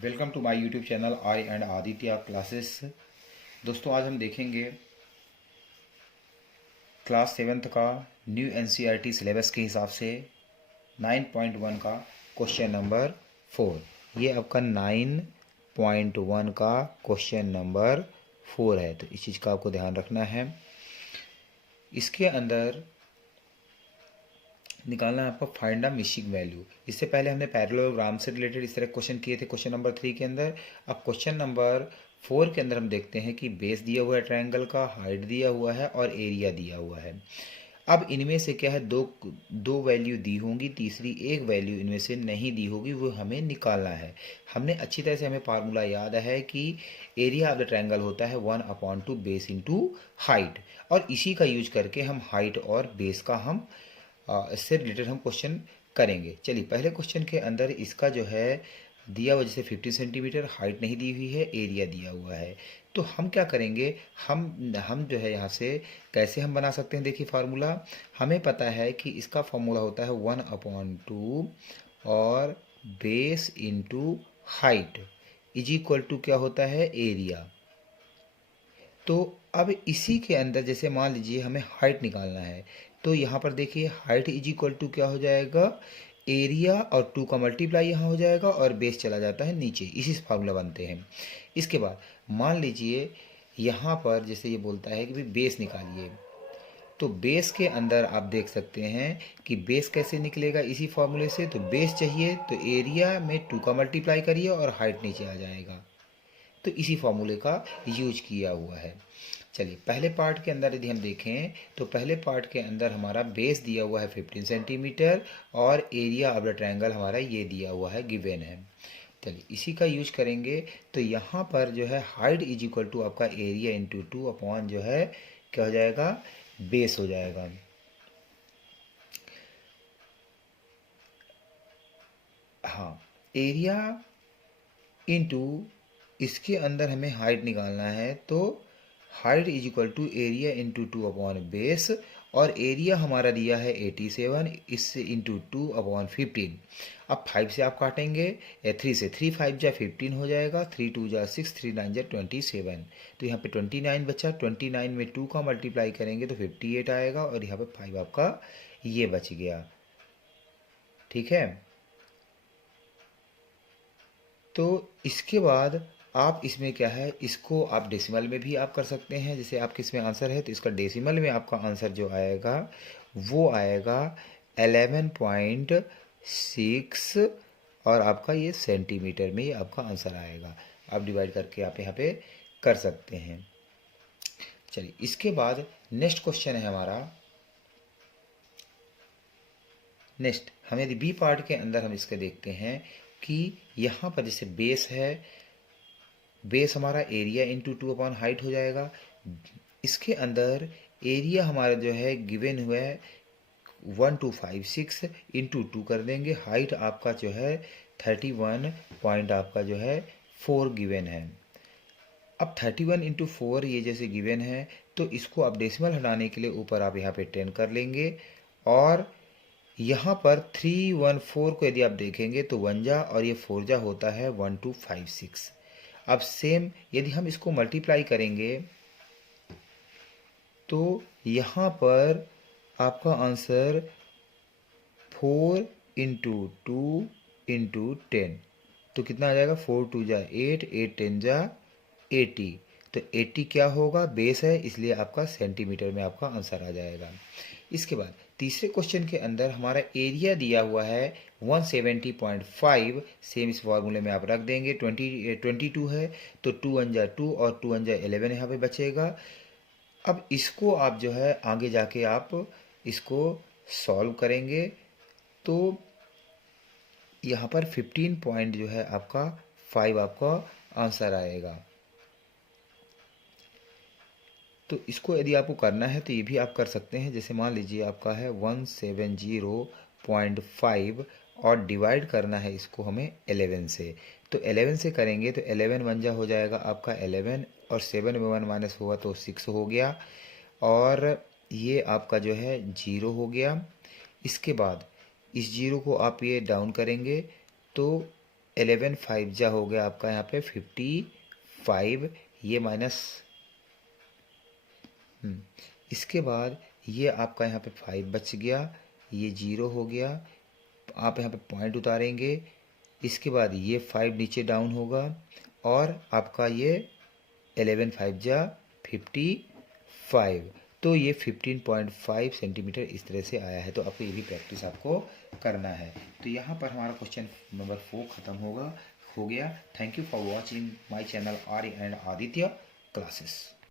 Welcome to my YouTube channel I and Aditya classes. दोस्तों आज हम देखेंगे क्लास 7th का न्यू एनसीईआरटी सिलेबस के हिसाब से 9.1 का क्वेश्चन नंबर 4। ये आपका 9.1 का क्वेश्चन नंबर 4 है, तो इस चीज़ का आपको ध्यान रखना है। इसके अंदर निकालना है आपका फाइंड द मिसिंग वैल्यू। इससे पहले हमने पैरेललोग्राम से रिलेटेड इस तरह क्वेश्चन किए थे क्वेश्चन नंबर 3 के अंदर। अब क्वेश्चन नंबर 4 के अंदर हम देखते हैं कि बेस दिया हुआ है ट्रायंगल का, हाइट दिया हुआ है और एरिया दिया हुआ है। अब इनमें से क्या है, दो दो वैल्यू दी होंगी, तीसरी एक वैल्यू इनमें से नहीं दी होगी, वो हमें निकालना है। हमने अच्छी तरह से हमें फार्मूला याद है कि एरिया ऑफ द ट्रायंगल होता है 1/2 बेस इंटू हाइट, और इसी का यूज करके हम हाइट और बेस का हम इससे रिलेटेड हम क्वेश्चन करेंगे। चलिए पहले क्वेश्चन के अंदर इसका जो है दिया हुआ, जैसे 50 सेंटीमीटर हाइट नहीं दी हुई है, एरिया दिया हुआ है। तो हम क्या करेंगे, हम जो है यहाँ से कैसे हम बना सकते हैं। देखिए फार्मूला हमें पता है कि इसका फार्मूला होता है 1/2 और base into height is equal to क्या होता है, एरिया। तो अब इसी के अंदर जैसे मान लीजिए हमें हाइट निकालना है, तो यहाँ पर देखिए हाइट इज इक्वल टू क्या हो जाएगा, एरिया और 2 का मल्टीप्लाई यहाँ हो जाएगा और बेस चला जाता है नीचे, इसी से फार्मूला बनते हैं। इसके बाद मान लीजिए यहाँ पर जैसे ये बोलता है कि भाई बेस निकालिए, तो बेस के अंदर आप देख सकते हैं कि बेस कैसे निकलेगा, इसी फार्मूले से। तो बेस चाहिए तो एरिया में 2 का मल्टीप्लाई करिए और हाइट नीचे आ जाएगा, तो इसी फॉर्मूले का यूज किया हुआ है। चलिए पहले पार्ट के अंदर यदि हम देखें तो पहले पार्ट के अंदर हमारा बेस दिया हुआ है 15 सेंटीमीटर और एरिया ऑफ द ट्रायंगल हमारा ये दिया हुआ है, गिवन है। चलिए इसी का यूज करेंगे। तो यहाँ पर जो है हाइट इज इक्वल टू आपका एरिया इंटू 2 अपॉन जो है क्या हो जाएगा, बेस हो जाएगा। हाँ, एरिया इंटू इसके अंदर हमें हाइट निकालना है, तो height is equal to area into 2 upon base, और एरिया हमारा दिया है 87, इससे इंटू 2 अपॉन 15। अब 5 से आप काटेंगे, 3 से 3 5 जा 15 हो जाएगा, 3 2 जा 6, 3 9 जा 27। तो यहाँ पे 29 बचा, 29 में 2 का मल्टीप्लाई करेंगे तो 58 आएगा, और यहाँ पे 5 आपका ये बच गया। ठीक है, तो इसके बाद आप इसमें क्या है, इसको आप डेसिमल में भी आप कर सकते हैं। जैसे आपके इसमें आंसर है तो इसका डेसिमल में आपका आंसर जो आएगा वो आएगा 11.6, और आपका ये सेंटीमीटर में ये आपका आंसर आएगा। आप डिवाइड करके आप यहाँ पे कर सकते हैं। चलिए इसके बाद नेक्स्ट क्वेश्चन है हमारा। नेक्स्ट हम यदि बी पार्ट के अंदर हम इसके देखते हैं कि यहाँ पर जैसे बेस है, बेस हमारा एरिया इंटू 2 अपॉन हाइट हो जाएगा। इसके अंदर एरिया हमारा जो है गिवन हुआ है 1256 इंटू 2 कर देंगे, हाइट आपका जो है 31 पॉइंट आपका जो है 4 गिवन है। अब 31 इंटू 4 ये जैसे गिवन है, तो इसको आप डेसिमल हटाने के लिए ऊपर आप यहाँ पे 10 कर लेंगे, और यहाँ पर 314 को यदि आप देखेंगे तो 1 जा और ये 4 जा होता है 1256। अब सेम यदि हम इसको मल्टीप्लाई करेंगे तो यहाँ पर आपका आंसर 4 इंटू 2 इंटू 10, तो कितना आ जाएगा, 4 2 जा 8, 8 10 जा 80। तो 80 क्या होगा, बेस है, इसलिए आपका सेंटीमीटर में आपका आंसर आ जाएगा। इसके बाद तीसरे क्वेश्चन के अंदर हमारा एरिया दिया हुआ है 170.5, सेम इस फॉर्मूले में आप रख देंगे। 22 है तो 2 1 जा 2 और 2 1 जा 11 यहाँ पे बचेगा। अब इसको आप जो है आगे जाके आप इसको सॉल्व करेंगे, तो यहाँ पर 15 पॉइंट जो है आपका 5 आपका आंसर आएगा। तो इसको यदि आपको करना है तो ये भी आप कर सकते हैं। जैसे मान लीजिए आपका है 170.5 और डिवाइड करना है इसको हमें 11 से, तो 11 से करेंगे तो 11 1 जा हो जाएगा आपका 11, और 7 में 1 माइनस हुआ तो 6 हो गया, और ये आपका जो है 0 हो गया। इसके बाद इस 0 को आप ये डाउन करेंगे तो 11 5 जा हो गया आपका यहाँ पे 55, ये माइनस, इसके बाद ये आपका यहाँ पे 5 बच गया, ये 0 हो गया, आप यहाँ पे पॉइंट उतारेंगे, इसके बाद ये 5 नीचे डाउन होगा और आपका ये 11 5 जा 55, तो ये 15.5 सेंटीमीटर इस तरह से आया है। तो आपको ये भी प्रैक्टिस आपको करना है। तो यहाँ पर हमारा क्वेश्चन नंबर 4 ख़त्म हो गया। Thank you for watching my channel Arya and Aditya classes.